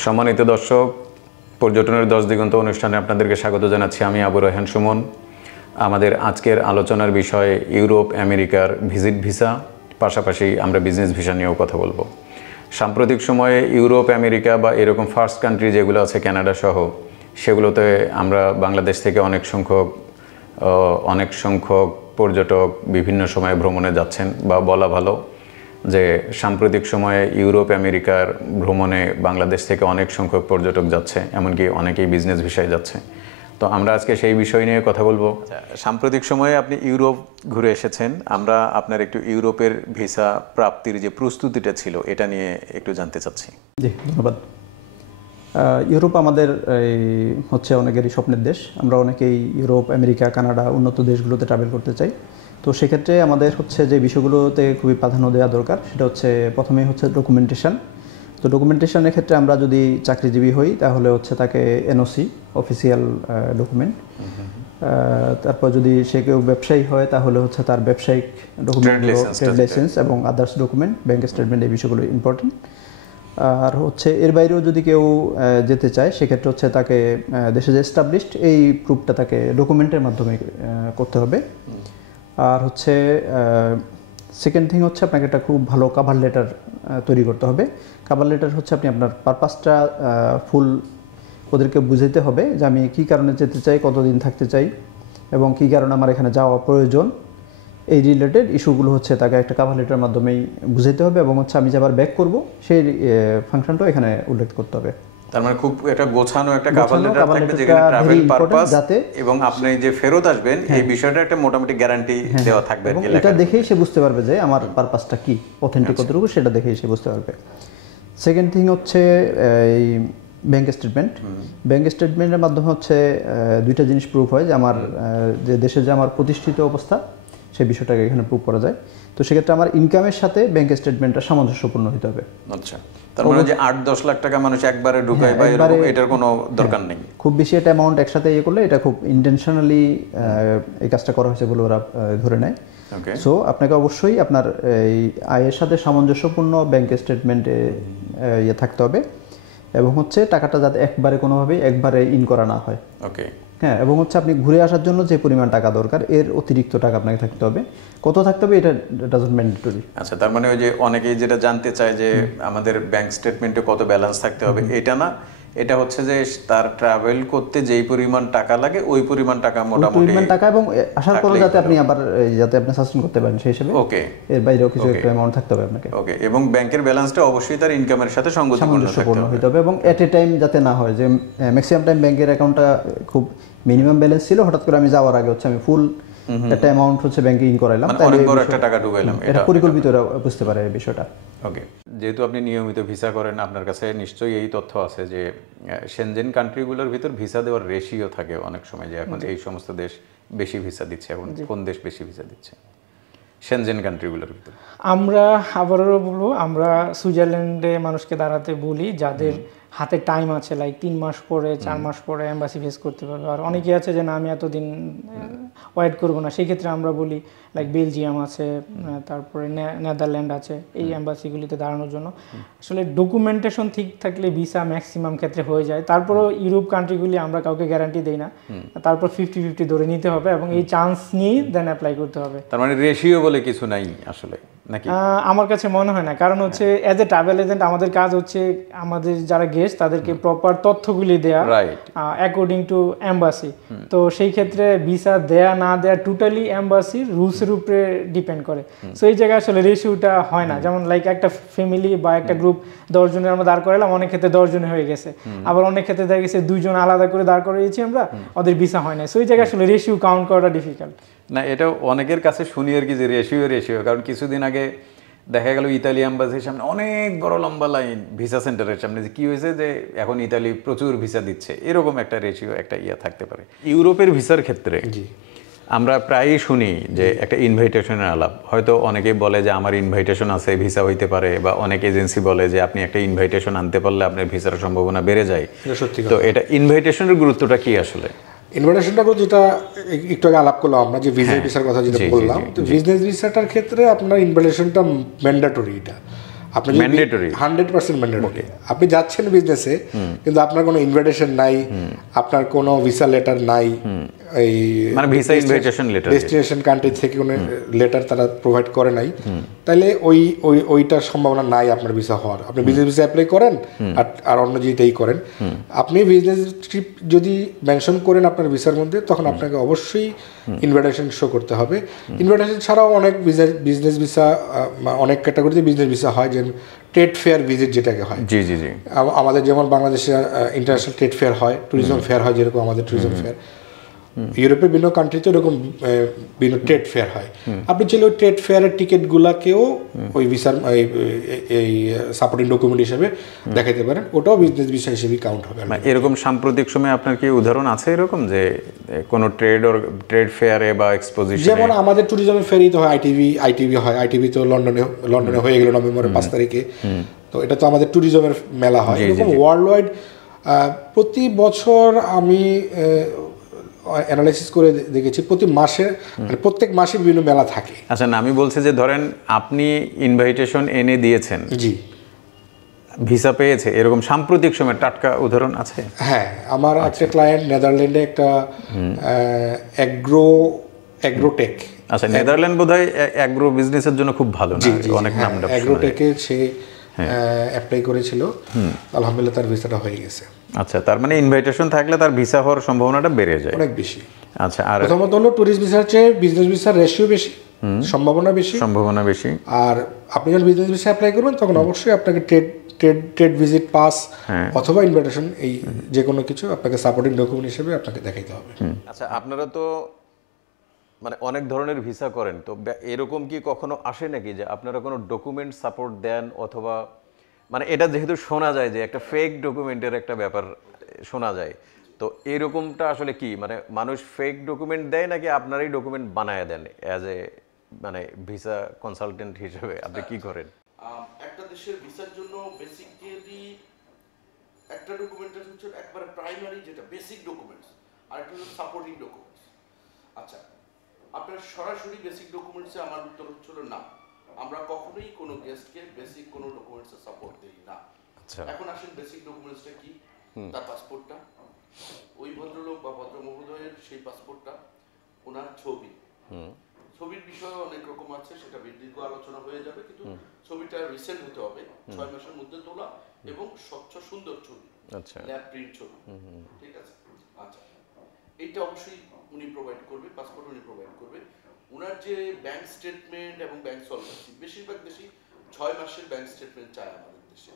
সম্মানিত দর্শক, পর্যটনের 10 দিগন্ত অনুষ্ঠানে আপনাদেরকে স্বাগত জানাচ্ছি। আমি আবু রায়হান সুমন। আমাদের আজকের আলোচনার বিষয় ইউরোপ আমেরিকার ভিজিট ভিসা, পাশাপাশি আমরা বিজনেস ভিসা নিয়েও কথা বলবো। সাম্প্রতিক সময়ে ইউরোপ আমেরিকা বা এরকম ফার্স্ট কান্ট্রি যেগুলো আছে কানাডা সহ, সেগুলোতে আমরা বাংলাদেশ থেকে অনেক সংখ্যক পর্যটক বিভিন্ন সময়ে ভ্রমণে যাচ্ছেন, বা বলা ভালো যে সাম্প্রতিক সময়ে ইউরোপ আমেরিকার ভ্রমণে বাংলাদেশ থেকে অনেক সংখ্যক পর্যটক যাচ্ছে, এমনকি অনেকেই বিজনেস ভিসায় যাচ্ছে। তো আমরা আজকে সেই বিষয় নিয়ে কথা বলবো। সাম্প্রতিক সময়ে আপনি ইউরোপ ঘুরে এসেছেন, আমরা আপনার একটু ইউরোপের ভিসা প্রাপ্তির যে প্রস্তুতিটা ছিল এটা নিয়ে একটু জানতে চাচ্ছি। জি, ধন্যবাদ। ইউরোপ আমাদের হচ্ছে অনেকেরই স্বপ্নের দেশ। আমরা অনেকেই ইউরোপ, আমেরিকা, কানাডা উন্নত দেশগুলোতে ট্রাভেল করতে চাই। তো সেক্ষেত্রে আমাদের হচ্ছে যে বিষয়গুলোতে খুবই প্রাধান্য দেওয়া দরকার, সেটা হচ্ছে প্রথমেই হচ্ছে ডকুমেন্টেশন। তো ডকুমেন্টেশনের ক্ষেত্রে আমরা যদি চাকরিজীবী হই তাহলে হচ্ছে তাকে এনওসি, অফিসিয়াল ডকুমেন্ট। তারপর যদি সে কেউ ব্যবসায়ী হয় তাহলে হচ্ছে তার ব্যবসায়িক ডকুমেন্ট, ট্রেড লাইসেন্স এবং আদার্স ডকুমেন্ট, ব্যাংক স্টেটমেন্ট, এই বিষয়গুলো ইম্পর্টেন্ট। আর হচ্ছে এর বাইরেও যদি কেউ যেতে চায় সেক্ষেত্রে হচ্ছে তাকে দেশে যে এস্টাবলিশড এই প্রুফটা তাকে ডকুমেন্টের মাধ্যমে করতে হবে। আর হচ্ছে সেকেন্ড থিং হচ্ছে আপনাকে একটা খুব ভালো কাভার লেটার তৈরি করতে হবে। কাভার লেটার হচ্ছে আপনি আপনার পারপাসটা ফুল ওদেরকে বুঝাইতে হবে যে আমি কী কারণে যেতে চাই, কতদিন থাকতে চাই এবং কী কারণে আমার এখানে যাওয়া প্রয়োজন। এই রিলেটেড ইস্যুগুলো হচ্ছে তাকে একটা কাভার লেটারের মাধ্যমেই বুঝাইতে হবে এবং হচ্ছে আমি যে আবার ব্যাক করবো সেই ফাংশনটাও এখানে উল্লেখ করতে হবে। তার মানে খুব একটা গোছানো একটা কাভার লেটার থাকবে যেখানে ট্রাভেল পারপাস এবং আপনি যে ফেরত আসবেন এই বিষয়টা একটা মোটামুটি গ্যারান্টি দেওয়া থাকবে। এটা দেখেই সে বুঝতে পারবে যে আমার পারপাসটা কি, অথেন্টিক কতটুকু, সেটা দেখেই সে বুঝতে পারবে। সেকেন্ড থিং হচ্ছে এই ব্যাংক স্টেটমেন্ট। ব্যাংক স্টেটমেন্টের মাধ্যমে হচ্ছে দুইটা জিনিস প্রুফ হয় যে আমার যে দেশে যে আমার প্রতিষ্ঠিত অবস্থা সেই বিষয়টাকে এখানে প্রুভ করা যায়। তো সেক্ষেত্রে আমার ইনকামের সাথে ব্যাংক স্টেটমেন্টটা সামঞ্জস্যপূর্ণ হতে হবে। আচ্ছা, তার মানে যে 8-10 লাখ টাকা মানুষ একবারে ঢুকায় বা এরকম, এটার কোনো দরকার নেই। খুব বেশি একটা অ্যামাউন্ট একসাথে করলে এটা খুব ইন্টেনশনালি এই কাজটা করা হয়েছে বলে ওরা ধরে নেয়। সো আপনাকে অবশ্যই আপনার এই আয়ের সাথে সামঞ্জস্যপূর্ণ ব্যাংক স্টেটমেন্টে থাকতে হবে এবং হচ্ছে টাকাটা যাতে একবারে ইন করা না হয়। ওকে, হ্যাঁ, এবং হচ্ছে আপনি ঘুরে আসার জন্য যে পরিমাণ টাকা দরকার এর অতিরিক্ত টাকা আপনাকে থাকতে হবে। কত থাকতে হবে এটা ডাজন্ট ম্যান্ডেটরি। আচ্ছা, তার মানে ওই যে অনেকেই যেটা জানতে চায় যে আমাদের ব্যাংক স্টেটমেন্টে কত ব্যালেন্স থাকতে হবে, এটা না, এটা হচ্ছে যে তার ট্রাভেল করতে যেই পরিমাণ টাকা লাগে ওই পরিমাণ টাকা মোটামুটি টাকা এবং আসার পরে যাতে আপনি আবার সাস্টেইন করতে পারেন সেই হিসেবে। ওকে, এর বাইরেও কিছু একটা অ্যামাউন্ট থাকতে হবে আপনাকে। ওকে, এবং ব্যাংকের ব্যালেন্সটা অবশ্যই তার ইনকামের সাথে সামঞ্জস্যপূর্ণ হতে হবে এবং এট এ টাইম যাতে না হয় যে ম্যাক্সিমাম টাইম ব্যাংকের অ্যাকাউন্টটা খুব মিনিমাম ব্যালেন্স ছিল, হঠাৎ করে আমি যাওয়ার আগে হচ্ছে আমি ফুল একটা অ্যামাউন্ট হচ্ছে ব্যাংকে ইন করাইলাম, অনেক বড় একটা টাকা ঢুকাইলাম, এটা পরিকল্পিত বুঝতে পারে এই বিষয়টা। ওকে, যেহেতু আপনি নিয়মিত ভিসা করেন, আপনার কাছে নিশ্চয়ই এই তথ্য আছে যে সেনজেন কান্ট্রিগুলোর ভিতর ভিসা দেওয়ার রেশিও থাকে অনেক সময়, যে এখন এই সমস্ত দেশ বেশি ভিসা দিচ্ছে, এখন কোন দেশ বেশি ভিসা দিচ্ছে সেনজেন কান্ট্রিগুলোর ভিতর? আমরা আবারও বলবো, আমরা সুইজারল্যান্ডে মানুষকে দাঁড়াতে বলি যাদের হাতে টাইম আছে, লাইক 3 মাস পরে 4 মাস পরে এম্বাসি ফেস করতে পারবে। আর অনেকে আছে যে না আমি এতদিন ওয়েট করবো না, সেই ক্ষেত্রে আমরা বলি লাইক বেলজিয়াম আছে, তারপরে নেদারল্যান্ড আছে, এই এম্বাসিগুলিতে দাঁড়ানোর জন্য। আসলে ডকুমেন্টেশন ঠিক থাকলে ভিসা ম্যাক্সিমাম ক্ষেত্রে হয়ে যায়। তারপরেও ইউরোপ কান্ট্রিগুলি আমরা কাউকে গ্যারান্টি দেই না, তারপর 50-50 ধরে নিতে হবে এবং এই চান্স নিয়েই দেন অ্যাপ্লাই করতে হবে। তার মানে রেশিও বলে কিছু নাই আসলে নাকি? আমার কাছে মনে হয় না, কারণ হচ্ছে অ্যাজ এ ট্রাভেল এজেন্ট আমাদের কাজ হচ্ছে আমাদের যারা গেস্ট তাদেরকে প্রপার তথ্যগুলি দেয়া অ্যাকর্ডিং টু এম্বাসি। তো সেই ক্ষেত্রে ভিসা দেয়া না দেয়া টোটালি এম্বাসির রুলসের উপরে ডিপেন্ড করে। সো এই জায়গায় আসলে রেশিওটা হয় না। যেমন লাইক একটা ফ্যামিলি বা একটা গ্রুপ 10 জনের আমরা দাঁড় করালাম, অনেক ক্ষেত্রে 10 জনে হয়ে গেছে, আবার অনেক ক্ষেত্রে দেখা গেছে 2 জন আলাদা করে দাঁড় করিয়েছি আমরা, ওদের ভিসা হয় না। সো এই জায়গায় আসলে রেশিও কাউন্ট করাটা ডিফিকাল্ট। না, এটা অনেকের কাছে শুনি আর কি যে রেশিও, কারণ কিছুদিন আগে দেখা গেল ইতালি এম্বাসির সামনে অনেক বড় লম্বা লাইন ভিসা সেন্টারের সামনে, যে কি হয়েছে যে এখন ইতালি প্রচুর ভিসা দিচ্ছে, এরকম একটা রেশিও একটা থাকতে পারে। ইউরোপের ভিসার ক্ষেত্রে আমরা প্রায়ই শুনি যে একটা ইনভাইটেশনের আলাপ, হয়তো অনেকেই বলে যে আমার ইনভাইটেশন আছে ভিসা হইতে পারে, বা অনেক এজেন্সি বলে যে আপনি একটা ইনভাইটেশন আনতে পারলে আপনার ভিসার সম্ভাবনা বেড়ে যায়। তো এটা ইনভাইটেশনের গুরুত্বটা কি আসলে? ইনভাইটেশনটা যেটা একটু আগে আলাপ করলাম আমরা, যে ভিসার কথা যেটা বললাম, তো বিজনেস ভিসাটার ক্ষেত্রে আপনার ইনভাইটেশনটা ম্যান্ডেটরি। এটা আপনি যদি ম্যান্ডেটরি 100% ম্যান্ডেটরি। আপনি যাচ্ছেন বিজনেসে, কিন্তু আপনার কোনো ইনভিটেশন নাই, আপনার কোনো ভিসা লেটার নাই, এই মানে visa invitation letter destination country থেকে কোনো লেটার তারা প্রোভাইড করে নাই, তাহলে ওইটার সম্ভাবনা নাই আপনার ভিসা হওয়ার। আপনি বিজনেস ভিসা অ্যাপ্লাই করেন আর অন্য যেটাই করেন, আপনি বিজনেস ট্রিপ যদি মেনশন করেন আপনার ভিসার মধ্যে, তখন আপনাকে অবশ্যই ইনভিটেশন শো করতে হবে। ইনভিটেশন ছাড়াও অনেক বিজনেস ভিসা, অনেক ক্যাটাগরিতে বিজনেস ভিসা হয়, যেমন ট্রেড ফেয়ার ভিজিট যেটাকে হয়। জি জি জি। আমাদের যেমন বাংলাদেশে ইন্টারন্যাশনাল ট্রেড ফেয়ার হয়, ট্যুরিজম ফেয়ার হয়, যেরকম আমাদের ট্যুরিজম ফেয়ার, ইউরোপের বিভিন্ন কান্ট্রিতে এরকম বিভিন্ন ট্রেড ফেয়ার হয়। আপনি চাইলে ওই ট্রেড ফেয়ারের টিকিটগুলোকেও ওই ভিসার এই সাপোর্টিং ডকুমেন্ট হিসেবে দেখাতে পারেন, ওটাও বিজনেস ভিসা হিসেবে কাউন্ট হবে। এরকম সাম্প্রতিক সময়ে আপনার কি উদাহরণ আছে এরকম যে কোনো ট্রেড ফেয়ারে বা এক্সপোজিশনে? যেমন আমাদের ট্যুরিজমের ফেয়ারই তো হয়, আইটিভি হয়। আইটিভি তো লন্ডনে হয়ে গেল নভেম্বরের 5 তারিখে। তো এটা তো আমাদের ট্যুরিজমের মেলা হয়। এরকম ওয়ার্ল্ড ওয়াইড প্রতি বছর আমি অ্যানালাইসিস করে দেখেছি, প্রতি মাসে মানে প্রত্যেক মাসে বিভিন্ন মেলা থাকে। আচ্ছা না, আমি বলছি যে ধরেন আপনি ইনভাইটেশন এনে দিয়েছেন, জি, ভিসা পেয়েছে, এরকম সাম্প্রতিক সময় টাটকা উদাহরণ আছে? হ্যাঁ, আমার একটা ক্লায়েন্ট নেদারল্যান্ডে একটা অ্যাগ্রোটেক। আচ্ছা, নেদারল্যান্ড বোধহয় অ্যাগ্রো বিজনেসের জন্য খুব ভালো, না? অনেক নাম ডাক শোনা যায়। অ্যাগ্রোটেকে সে অ্যাপ্লাই করেছিল, আলহামদুলিল্লাহ তার ভিসাটা হয়ে গেছে। আচ্ছা, তার মানে ইনভাইটেশন থাকলে তার ভিসা হওয়ার সম্ভাবনাটা বেড়ে যায় অনেক বেশি। আচ্ছা, আর প্রথমত হলো ট্যুরিস্ট ভিসার চেয়ে বিজনেস ভিসার রেশিও বেশি, সম্ভাবনা বেশি। আর আপনি যখন বিজনেস ভিসা অ্যাপ্লাই করবেন, তখন অবশ্যই আপনাকে ট্রেড ভিজিট পাস অথবা ইনভিটেশন, এই যে কোনো কিছু আপনাকে সাপোর্টিং ডকুমেন্ট হিসেবে আপনাকে দেখাইতে হবে। আচ্ছা, আপনারা তো মানে অনেক ধরনের ভিসা করেন, তো এরকম কি কখনো আসে নাকি যে আপনারা কোনো ডকুমেন্ট সাপোর্ট দেন, অথবা মানে এটা যেহেতু শোনা যায় যে একটা ফেক ডকুমেন্টের একটা ব্যাপার শোনা যায়, তো এরকমটা আসলে কি, মানে মানুষ ফেক ডকুমেন্ট দেয় নাকি আপনারাই ডকুমেন্ট বানায় দেন অ্যাজ এ মানে ভিসা কনসালটেন্ট হিসেবে আপনি কি করেন? একটা দেশের ভিসার জন্য বেসিক্যালি একটা ডকুমেন্টের হচ্ছে একবারে প্রাইমারি যেটা বেসিক ডকুমেন্টস, আর একটা হচ্ছে সাপোর্টিং ডকুমেন্টস। আচ্ছা, আপনার সরাসরি বেসিক ডকুমেন্টসে আমার উত্তর হচ্ছিল না, আমরা কখনোই কোনো গেস্টকে বেসিক কোনো ডকুমেন্টসে সাপোর্ট দেই না। আচ্ছা, এখন আসেন বেসিক ডকুমেন্টসটা কি, তার পাসপোর্টটা, ওই ভদ্রলোক বা ভদ্র মহোদয়ের সেই পাসপোর্টটা, ওনার ছবি, ছবির বিষয়ে অনেক রকম আছে, সেটা দীর্ঘ আলোচনা হয়ে যাবে, কিন্তু ছবিটা রিসেন্ট হতে হবে, 6 মাসের মধ্যে তোলা এবং স্বচ্ছ সুন্দর ছবি, আচ্ছা, ল্যাব প্রিন্ট ছবি, ঠিক আছে? আচ্ছা, এইটা অবশ্যই উনি প্রোভাইড করবে, পাসপোর্ট উনি প্রোভাইড করবে। উনার যে ব্যাংক স্টেটমেন্ট এবং ব্যাংক সলভেন্সি, বেশিরভাগ দেশই 6 মাসের ব্যাংক স্টেটমেন্ট চায় আমাদের দেশে।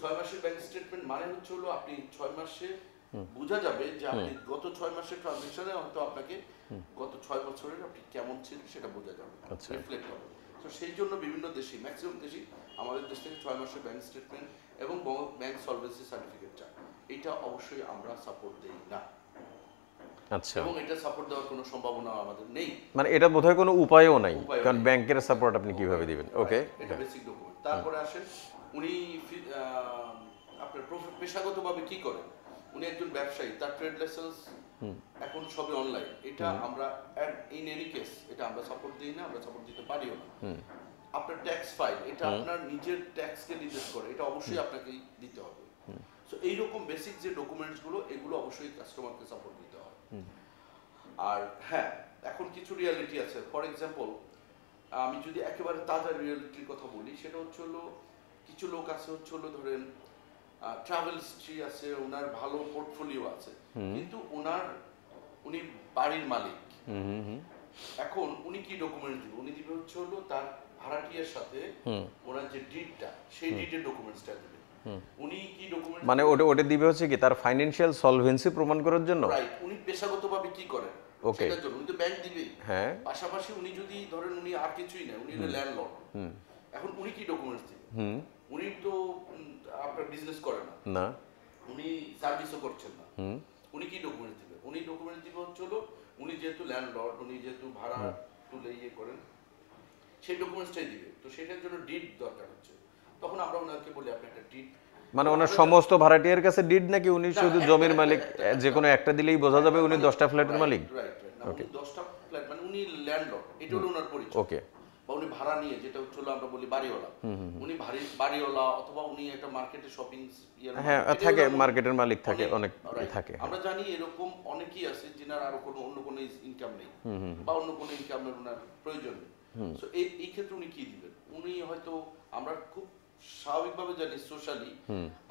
6 মাসের ব্যাংক স্টেটমেন্ট মানে হচ্ছে হলো আপনি 6 মাসে বোঝা যাবে যে আপনি গত 6 মাসের ট্রানজাকশনে হয়তো আপনাকে গত 6 বছরের আপনি কেমন ছিলেন সেটা বোঝা যাবে, রিফ্লেক্ট হবে। তো সেই জন্য বিভিন্ন দেশই, ম্যাক্সিমাম দেশই আমাদের দেশ থেকে 6 মাসের ব্যাংক স্টেটমেন্ট এবং ব্যাংক সলভেন্সি সার্টিফিকেট চায়। এটা অবশ্যই আমরা সাপোর্ট দেই না। আচ্ছা, এবং এটা সাপোর্ট দেওয়ার কোনো সম্ভাবনা আমাদের নেই, মানে এটা বোধহয় কোনো উপায়ও নাই, কারণ ব্যাংকের সাপোর্ট আপনি কিভাবে দিবেন? ওকে, এটা বেসিক ডকুমেন্ট। তারপরে আসেন উনি আপনার পেশাগতভাবে কি করেন, উনি একজন ব্যবসায়ী, তার ট্রেড লাইসেন্স এখন সবই অনলাইন, এটা আমরা ইন এনি কেস এটা আমরা সাপোর্ট দিই না, আমরা সাপোর্ট দিতে পারিও না। আপনার ট্যাক্স ফাইল, এটা আপনার নিজের ট্যাক্সকে নির্দেশ করে, এটা অবশ্যই আপনাকে দিতে হবে। সো এইরকম বেসিক যে ডকুমেন্টসগুলো, এগুলো অবশ্যই কাস্টমারকে সাপোর্ট দিতে হবে। আর হ্যাঁ, এখন কিছু রিয়ালিটি আছে। ফর এক্সাম্পল, আমি যদি একেবারে তাজা রিয়ালিটির কথা বলি, সেটা হচ্ছে হলো কিছু লোক আছে হচ্ছে হলো ধরেন ট্রাভেল হিস্ট্রি আছে, ওনার ভালো পোর্টফোলিও আছে, কিন্তু উনি বাড়ির মালিক। এখন উনি কি ডকুমেন্ট দিবে? উনি দিবে হচ্ছে হলো তার ভাড়াটিয়ার সাথে ওনার যে ডিডটা, সেই ডিডের ডকুমেন্টসটা দিবে। উনি কি ডকুমেন্ট মানে ওটা দিবে হচ্ছে কি তার ফাইন্যান্সিয়াল সলভেন্সি প্রমাণ করার জন্য? রাইট। উনি পেশাগতভাবে কি করেন সেটার জন্য উনি তো ব্যাংক দিবেই, হ্যাঁ। পাশাপাশি উনি যদি ধরেন উনি আর কিছুই না, উনি ল্যান্ডলর্ড, এখন উনি কি ডকুমেন্টস দিবেন? উনি তো আপনার বিজনেস করেন না, উনি সার্ভিসও করছেন না, উনি কি ডকুমেন্টস দিবেন? উনি ডকুমেন্টস দিবে হচ্ছে হলো উনি যেহেতু ল্যান্ডলর্ড, উনি যেহেতু ভাড়া তুলে করেন, সেই ডকুমেন্টসটাই দিবে। তো সেটার জন্য ডিড দরকার হচ্ছে, তখন আমরা ওনাকে বলি আপনি একটা ডিড, মানে ওনার সমস্ত ভাড়াটিয়ার কাছে ডিড নাকি উনি শুধু জমির মালিক? যে কোনো একটা দিলেই বোঝা যাবে উনি 10টা ফ্ল্যাটের মালিক? রাইট রাইট, না উনি 10টা ফ্ল্যাট, মানে উনি ল্যান্ডলর্ড, এটা হলো ওনার পরিচয়। ওকে। বা উনি ভাড়া নিয়ে, যেটা হলো আমরা বলি বাড়িওয়ালা, উনি বাড়িওয়ালা অথবা উনি একটা মার্কেটে শপিং হ্যাঁ থাকে, মার্কেটের মালিক থাকে, অনেক থাকে। আমরা জানি এরকম অনেকেই আছে যিনার আরো অন্য কোনো ইনকাম নেই বা অন্য কোনো ইনকামের ওনার প্রয়োজন নেই। তো এই ক্ষেত্রে উনি কি দিবেন? উনি হয়তো, আমরা খুব স্বাভাবিকভাবে জানি সোশ্যালি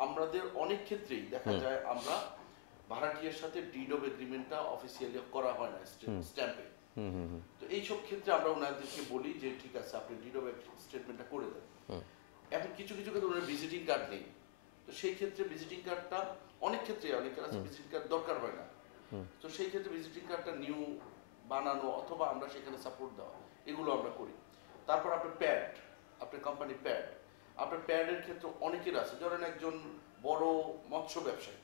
আমাদের অনেক ক্ষেত্রেই দেখা যায় আমরা ভাড়াটিয়ার সাথে ডিড অফ এগ্রিমেন্টটা অফিসিয়ালি করা হয় না স্ট্যাম্পে। তো এইসব ক্ষেত্রে আমরা ওনাদেরকে বলি যে ঠিক আছে আপনি ডিড অফ স্টেটমেন্টটা করে দেন। এখন কিছু কিছু ক্ষেত্রে ওনার ভিজিটিং কার্ড নেই, তো সেই ক্ষেত্রে ভিজিটিং কার্ডটা অনেক ক্ষেত্রে অনেকের আছে ভিজিটিং কার্ড দরকার হয় না, তো সেই ক্ষেত্রে ভিজিটিং কার্ডটা নিউ বানানো অথবা আমরা সেখানে সাপোর্ট দেওয়া, এগুলো আমরা করি। তারপর আপনার প্যাড, আপনার কোম্পানি প্যাড, আপনার প্যাডের ক্ষেত্রে অনেকের আছে, ধরেন একজন বড় মৎস্য ব্যবসায়ী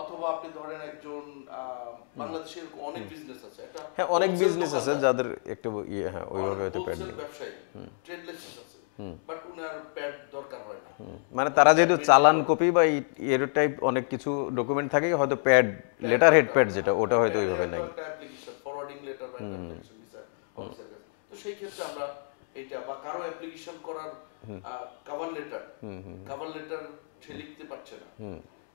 অথবা আপনি ধরেন একজন বাংলাদেশের অনেক বিজনেস আছে, একটা হ্যাঁ অনেক বিজনেস আছে যাদের একটু হ্যাঁ ওইভাবে হয়তো প্যাড নেই, ব্যবসায়ী ট্রেড লাইসেন্স আছে বাট উনার প্যাড দরকার হয় না। মানে তারা যেহেতু চালান কপি বা এর টাইপ অনেক কিছু ডকুমেন্ট থাকে, হয়তো প্যাড লেটার হেড প্যাড যেটা ওটা হয়তো ওইভাবে নাই। একটা অ্যাপ্লিকেশন ফরওয়ার্ডিং লেটার বা অ্যাপ্লিকেশন ভিসা অফিসার কাছে, তো সেই ক্ষেত্রে আমরা এটা বা কারো অ্যাপ্লিকেশন করার কভার লেটার সে লিখতে পারছে না,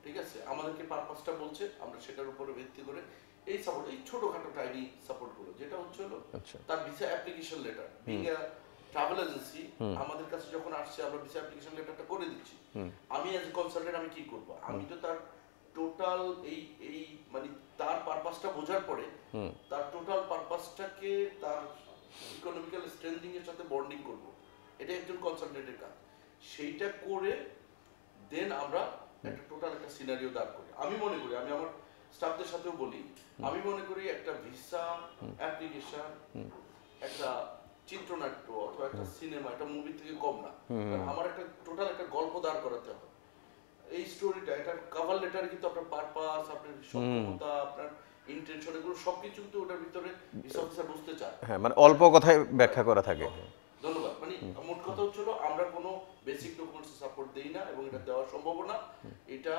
ঠিক আছে, আমাদেরকে পারপাসটা বলছে, আমরা সেটার উপরে ভিত্তি করে এই সাপোর্ট, এই ছোটখাটো টাইনি সাপোর্ট গুলো, যেটা হচ্ছে হলো তার visa application letter being a travel agency আমাদের কাছে যখন আসছে আমরা ভিসা অ্যাপ্লিকেশন লেটারটা করে দিচ্ছি। আমি অ্যাজ এ কনসালটেন্ট আমি কি করব? আমি তো তার টোটাল এই মানে তার পারপাসটা বোঝার পরে তার টোটাল পারপাসটাকে তার ইকোনমিক্যাল স্ট্রেন্থিং এর সাথে বন্ডিং করব, এটা একজন কনসালটেন্টের কাজ। সেইটা করে দেন আমরা একটা টোটাল একটা সিনারিও দাঁড় করি। আমি মনে করি, আমি আমার স্টাফদের সাথেও বলি, আমি মনে করি একটা ভিসা অ্যাপ্লিকেশন একটা চিত্রনাট্য অথবা একটা সিনেমা, একটা মুভি থেকে কম না। আমার একটা টোটাল একটা গল্প দাঁড় করাতে হবে। এই স্টোরিটা, এটা কভার লেটারে কিন্তু আপনার পারপাস, আপনার সক্ষমতা, আপনার ইন্টেনশন, এগুলো সবকিছু কিন্তু ওটার ভিতরে ভিসা অফিসার বুঝতে চায়। হ্যাঁ মানে অল্প কথায় ব্যাখ্যা করা থাকে। ধন্যবাদ। মানে মোট কথা হচ্ছিল আমরা কোনো বেসিক ডকুমেন্টস সাপোর্ট দেই না এবং এটা দেওয়া সম্ভব না, এটা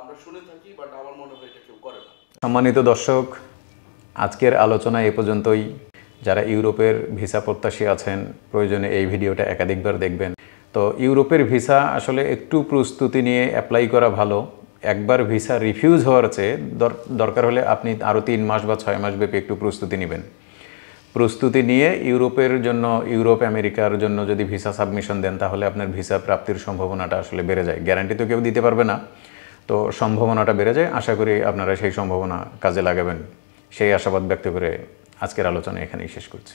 আমরা শুনে থাকি বাট আমার মনে হয় এটা কেউ করে না। সম্মানিত দর্শক, আজকের আলোচনা এ পর্যন্তই। যারা ইউরোপের ভিসা প্রত্যাশী আছেন প্রয়োজনে এই ভিডিওটা একাধিকবার দেখবেন। তো ইউরোপের ভিসা আসলে একটু প্রস্তুতি নিয়ে অ্যাপ্লাই করা ভালো। একবার ভিসা রিফিউজ হওয়ার চেয়ে দরকার হলে আপনি আরও 3 মাস বা 6 মাস ব্যাপী একটু প্রস্তুতি নেবেন। প্রস্তুতি নিয়ে ইউরোপের জন্য, ইউরোপ আমেরিকার জন্য যদি ভিসা সাবমিশন দেন তাহলে আপনার ভিসা প্রাপ্তির সম্ভাবনাটা আসলে বেড়ে যায়। গ্যারান্টি তো কেউ দিতে পারবে না, তো সম্ভাবনাটা বেড়ে যায়। আশা করি আপনারা সেই সম্ভাবনা কাজে লাগাবেন, সেই আশাবাদ ব্যক্ত করে আজকের আলোচনা এখানেই শেষ করছি।